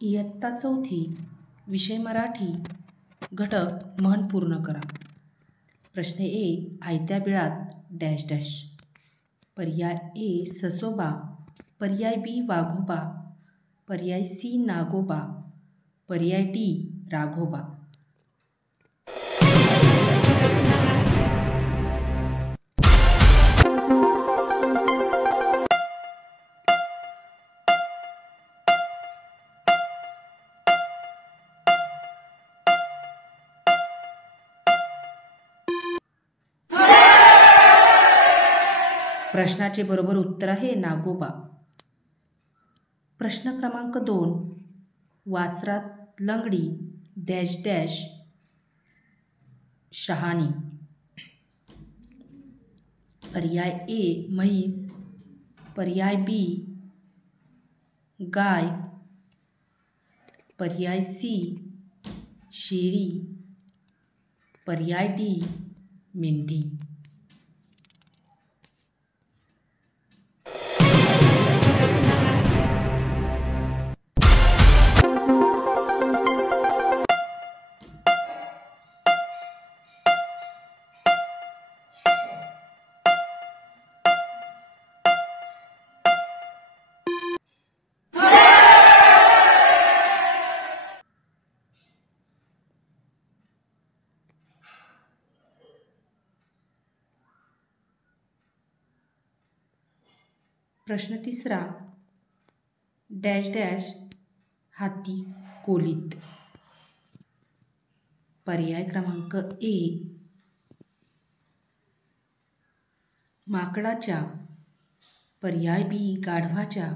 इयत्ता चौथी, विषय मराठी, घटक म्हण पूर्ण करा. प्रश्न ए. आयत्या बिळात डॅश डॅश. पर्याय ए ससोबा, पर्याय बी वाघोबा, पर्याय सी नागोबा, पर्याय डी राघोबा. प्रश्नाचे बरोबर उत्तर आहे नागोबा. प्रश्न क्रमांक 2. वासरात लंगडी डॅश डॅश शहाणी. पर्याय ए म्हैस, पर्याय बी गाय, पर्याय सी शेळी, पर्याय डी मेंढी. प्रश्न 3. डॅश डॅश हाती कोलीत. पर्याय क्रमांक ए माकडाच्या, पर्याय बी गाढवाच्या,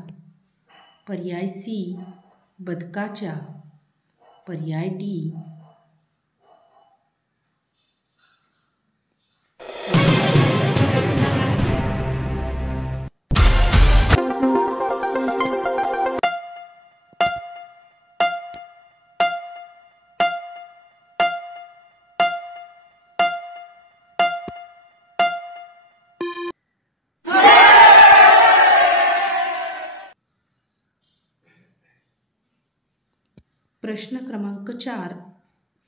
पर्याय सी बदकाच्या, पर्याय डी प्रश्न क्रमांक 4.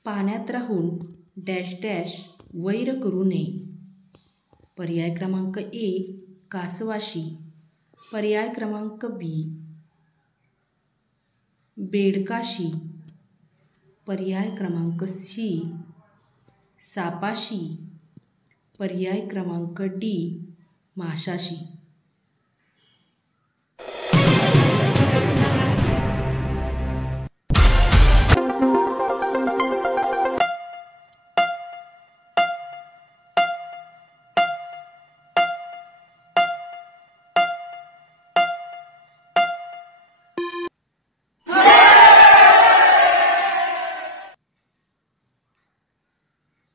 पाण्यात राहून डॅश डॅश वैर करू नये. पर्याय क्रमांक ए कासवाशी, पर्याय क्रमांक बी बेडकाशी, पर्याय क्रमांक सी सापाशी, पर्याय क्रमांक डी माशाशी.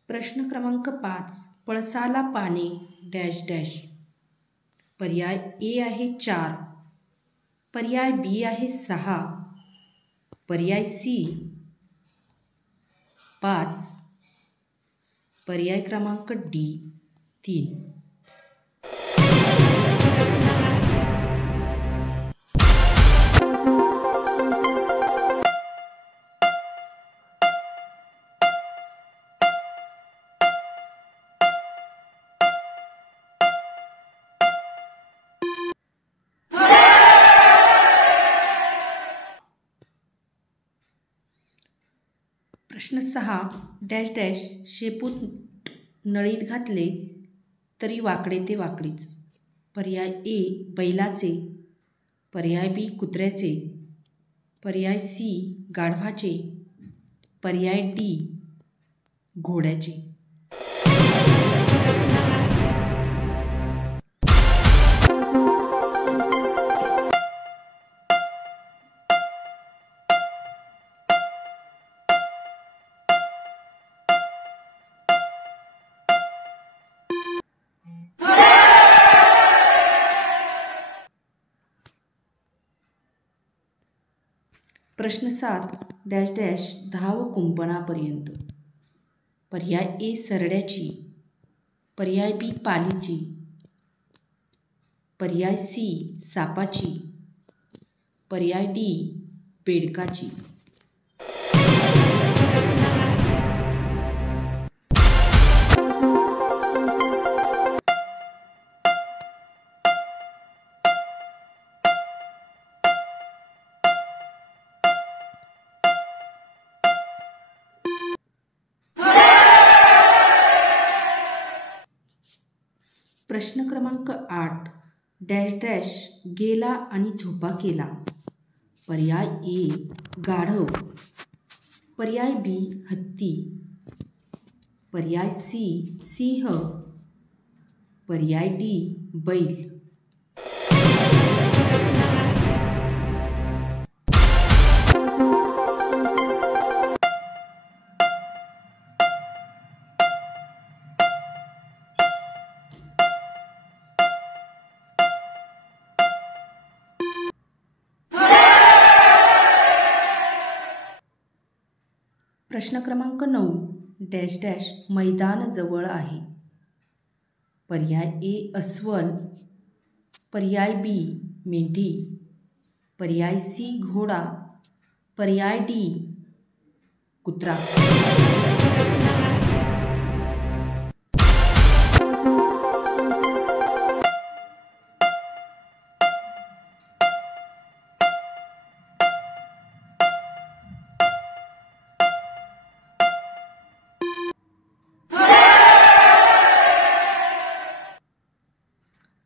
प्रश्न क्रमांक 5. पळसाला पाने डॅश डॅश. पर्याय ए आहे 4, पर्याय बी आहे 6, पर्याय सी 5, पर्याय क्रमांक डी 3. प्रश्न 6. डॅश डॅश शेपूट नळीत घातले तरी वाकडे ते वाकडीच. पर्याय ए बैलाचे, पर्याय बी कुत्र्याचे, पर्याय सी गाढवाचे, पर्याय डी घोड्याचे. प्रश्न 7. डॅश डॅश धाव कुंपणापर्यंत. पर्याय ए सरड्याची, पर्याय बी पालीची, पर्याय सी सापाची, पर्याय डी बेडकाची. प्रश्न क्रमांक 8 डॅश डॅश गेला आणि झोपा केला. पर्याय ए गाढव, पर्याय बी हत्ती, पर्याय सी सिंह, पर्याय डी बैल. प्रश्न क्रमांक 9 डॅश डॅश मैदान जवळ आहे. पर्याय ए अस्वल, पर्याय बी मेंढी, पर्याय सी घोडा, पर्याय डी कुत्रा.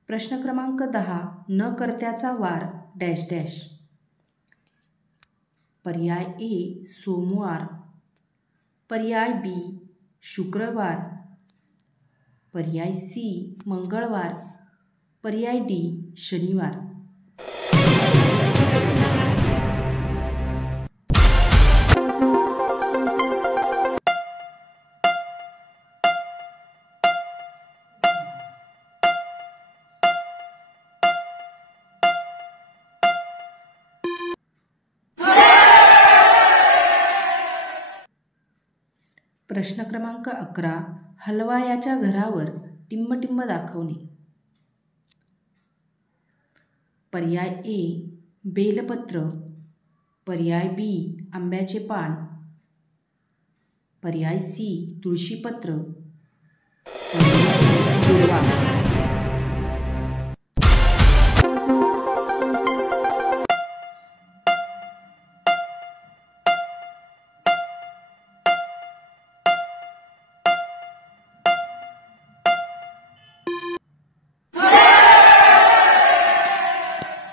प्रश्न क्रमांक 10 न कर्त्याचा वार डॅश डॅश. पर्याय ए सोमवार, पर्याय बी शुक्रवार, पर्याय सी मंगळवार, पर्याय डी शनिवार. प्रश्न क्रमांक 11 हलवायाच्या घरावर टिंबटिंब दाखवणे. पर्याय ए बेलपत्र, पर्याय बी आंब्याचे पान, पर्याय सी तुळशीपत्र, पर्याय डी दुर्वा.